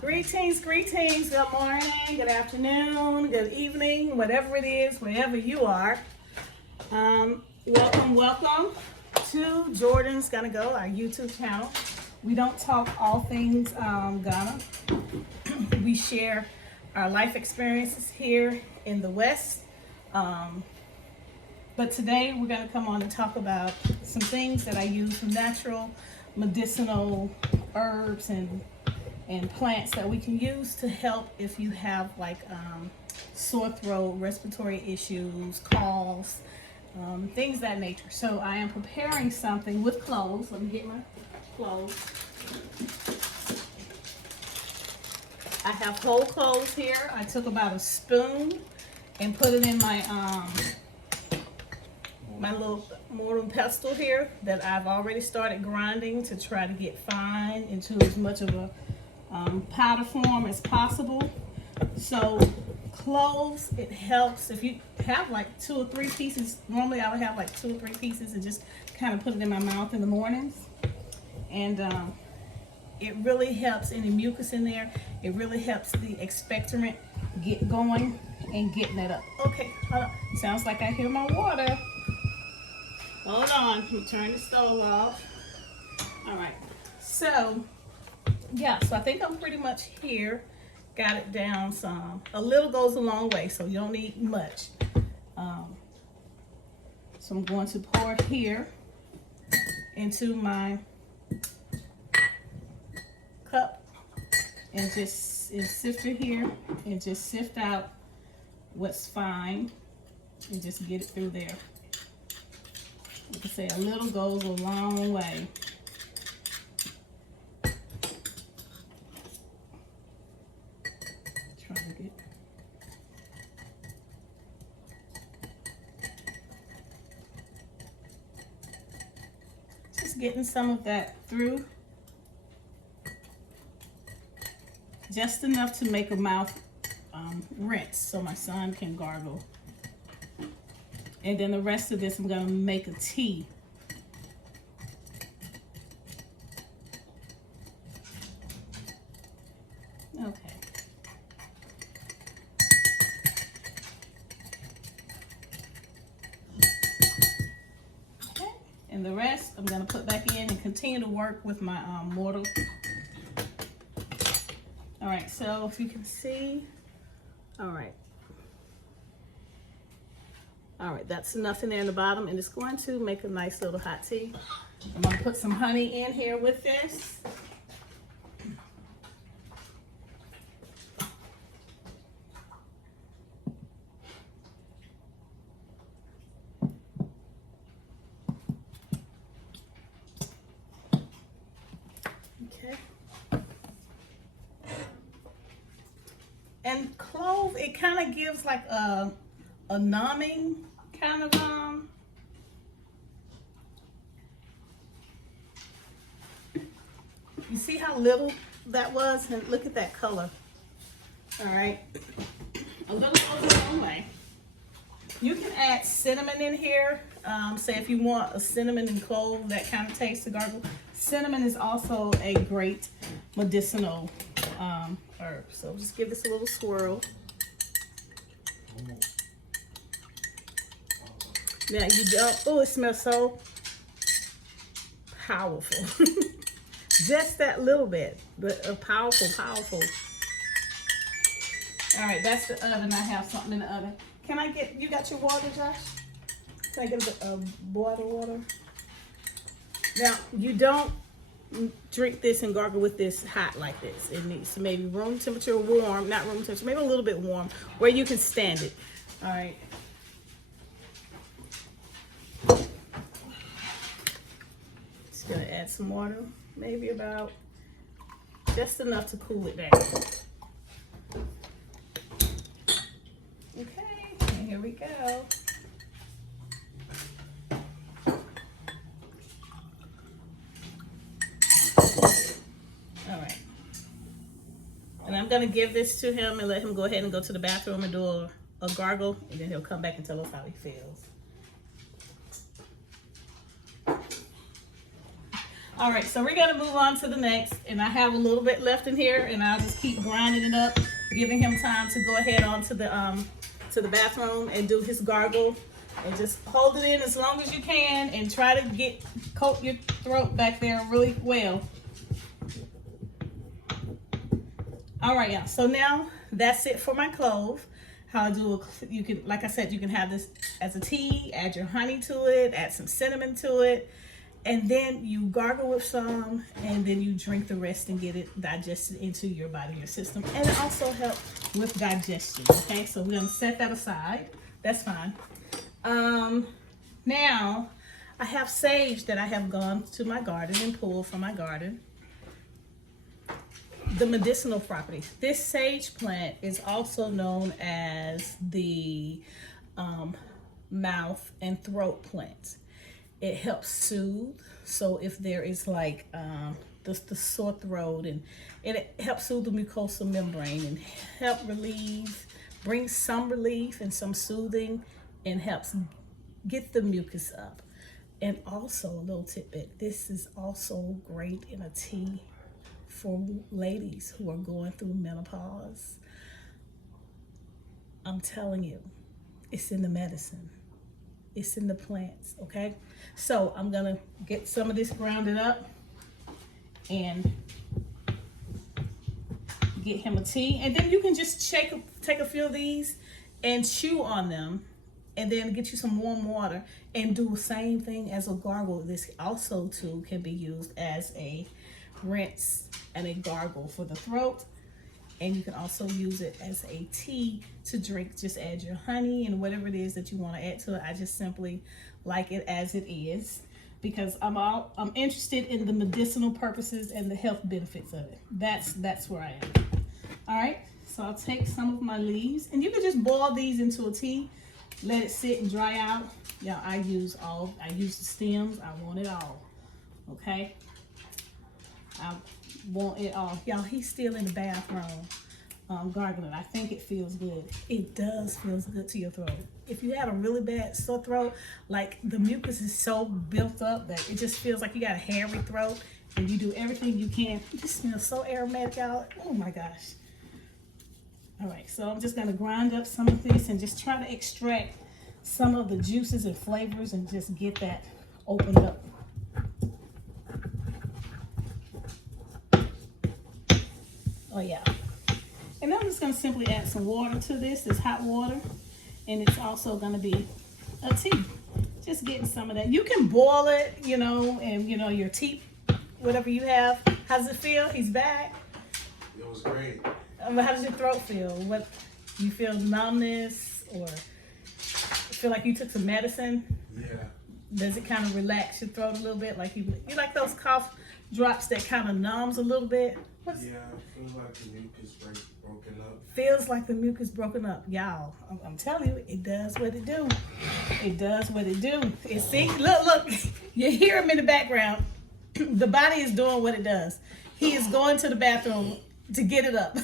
Greetings, greetings, good morning, good afternoon, good evening, whatever it is, wherever you are. Welcome to Jordan's Gonna Go, our YouTube channel. We don't talk all things Ghana. We share our life experiences here in the West. But today we're gonna come on and talk about some things that I use, some natural medicinal herbs and plants that we can use to help if you have like sore throat, respiratory issues, coughs, things of that nature. So I am preparing something with cloves. Let me get my cloves. I have whole cloves here. I took about a spoon and put it in my my little mortar and pestle here that I've already started grinding to try to get fine into as much of a powder form as possible. So cloves, it helps if you have like 2 or 3 pieces. Normally I would have like 2 or 3 pieces and just kind of put it in my mouth in the mornings, and it really helps any mucus in there. It really helps the expectorant get going and getting it up. Okay, hold on. Sounds like I hear my water. Hold on, let me turn the stove off. All right, so yeah, so I think I'm pretty much here. Got it down some. A little goes a long way, so you don't need much. So I'm going to pour here into my cup and just sift it here and just sift out what's fine and just get it through there. Like I say, a little goes a long way. Just getting some of that through. Just enough to make a mouth rinse so my son can gargle. And then the rest of this I'm going to make a tea. Okay. And the rest I'm going to put back in and continue to work with my mortar. All right, so if you can see, all right, that's enough in there in the bottom, and it's going to make a nice little hot tea. I'm going to put some honey in here with this. Okay. And clove, it kind of gives like a numbing kind of you see how little that was, and look at that color. All right, a little goes a long way. You can add cinnamon in here. Say if you want a cinnamon and clove, that kind of taste to gargle. Cinnamon is also a great medicinal herb. So just give this a little swirl. Now you don't, oh, it smells so powerful. Just that little bit, but powerful. All right, that's the oven. I have something in the oven. Can I get, you got your water, Josh? Can I get a boil of water? Now, you don't drink this and gargle with this hot like this. It needs to maybe room temperature warm, not room temperature, maybe a little bit warm, where you can stand it. All right. Just gonna add some water, maybe about just enough to cool it down. Okay, and here we go. All right. And I'm gonna give this to him and let him go ahead and go to the bathroom and do a gargle, and then he'll come back and tell us how he feels. All right, so we're gonna move on to the next, and I have a little bit left in here, and I'll just keep grinding it up, giving him time to go ahead on to the bathroom and do his gargle, and just hold it in as long as you can, and try to coat your throat back there really well. All right, y'all. So now that's it for my clove. How I do you can, like I said, you can have this as a tea, add your honey to it, add some cinnamon to it, and then you gargle with some, and then you drink the rest and get it digested into your body, your system, and it also helps with digestion. Okay, so we're gonna set that aside. That's fine. Now I have sage that I have gone to my garden and pulled from my garden. The medicinal properties. This sage plant is also known as the mouth and throat plant. It helps soothe. So if there is like the sore throat, and it helps soothe the mucosal membrane and help relieve, bring some relief and some soothing, and helps get the mucus up. And also a little tidbit, this is also great in a tea for ladies who are going through menopause. I'm telling you, it's in the medicine. It's in the plants, okay? So I'm gonna get some of this grounded up and get him a tea. And then you can just take a few of these and chew on them, and then get you some warm water and do the same thing as a gargle. This also too can be used as a rinse and a gargle for the throat. And you can also use it as a tea to drink. Just add your honey and whatever it is that you want to add to it. I just simply like it as it is because I'm interested in the medicinal purposes and the health benefits of it. That's where I am. All right, so I'll take some of my leaves, and you can just boil these into a tea, let it sit and dry out. Yeah, I use the stems. I want it all. Okay, I want it all. Y'all, he's still in the bathroom gargling. I think it feels good. It does feel good to your throat. If you have a really bad sore throat, like the mucus is so built up that it just feels like you got a hairy throat, and you do everything you can. It just smells so aromatic, y'all. Oh my gosh. All right, so I'm just gonna grind up some of this and just try to extract some of the juices and flavors and just get that opened up. Oh yeah. And I'm just gonna simply add some water to this. It's hot water, and it's also gonna be a tea. Just getting some of that. You can boil it, and your tea, whatever you have. How does it feel? He's back. It was great. How does your throat feel? What, you feel numbness, or feel like you took some medicine? Yeah. Does it kind of relax your throat a little bit? Like you like those cough drops that kind of numbs a little bit? Yeah, it feels like the mucus broken up. Feels like the mucus broken up, y'all. I'm telling you, it does what it do. It does what it do. See, look, you hear him in the background. The body is doing what it does. He is going to the bathroom to get it up.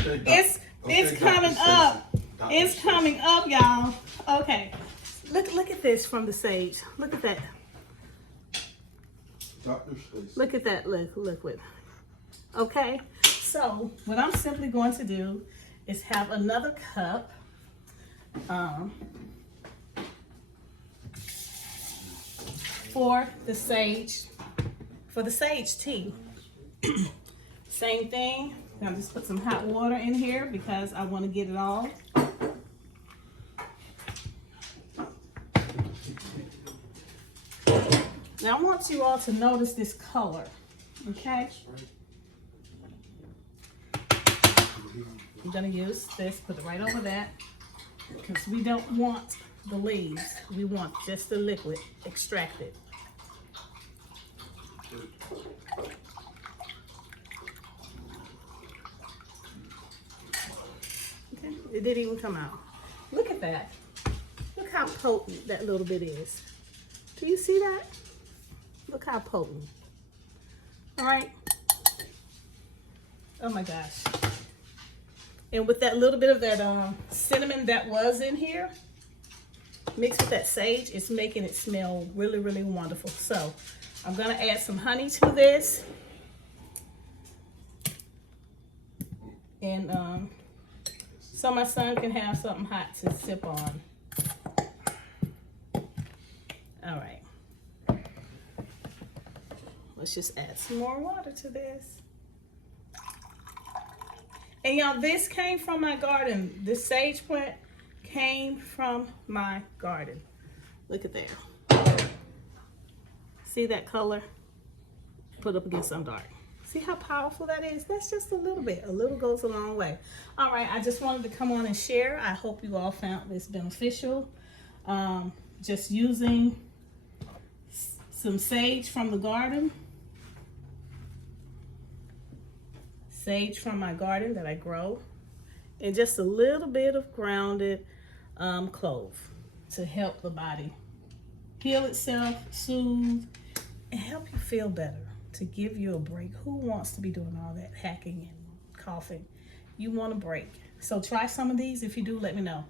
Okay, it's coming up. It's coming up, y'all. Okay, look at this from the sage. Look at that. Dr. Stacy. Look at that liquid. Okay, so what I'm simply going to do is have another cup. For the sage tea. Same thing. I'm gonna just put some hot water in here because I want to get it all. Now I want you all to notice this color, okay? I'm gonna use this, put it right over that, because we don't want the leaves. We want just the liquid extracted. Okay, it didn't even come out. Look at that. Look how potent that little bit is. Do you see that? Look how potent. All right. Oh my gosh. And with that little bit of that cinnamon that was in here, mixed with that sage, it's making it smell really, really wonderful. So I'm gonna add some honey to this. And so my son can have something hot to sip on. All right. Let's just add some more water to this. And y'all, this came from my garden. This sage plant came from my garden. Look at that. See that color? Put up against some dark. See how powerful that is? That's just a little bit. A little goes a long way. All right, I just wanted to come on and share. I hope you all found this beneficial. Just using some sage from the garden. Sage from my garden that I grow. And just a little bit of grounded clove to help the body heal itself, soothe, and help you feel better. To give you a break. Who wants to be doing all that hacking and coughing? You want a break. So try some of these. If you do, let me know.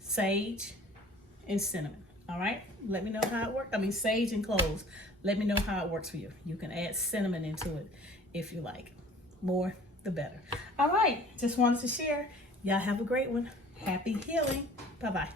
Sage and cinnamon. All right? Let me know how it works. I mean, sage and cloves. Let me know how it works for you. You can add cinnamon into it if you like. More, the better. All right. Just wanted to share. Y'all have a great one. Happy healing. Bye-bye.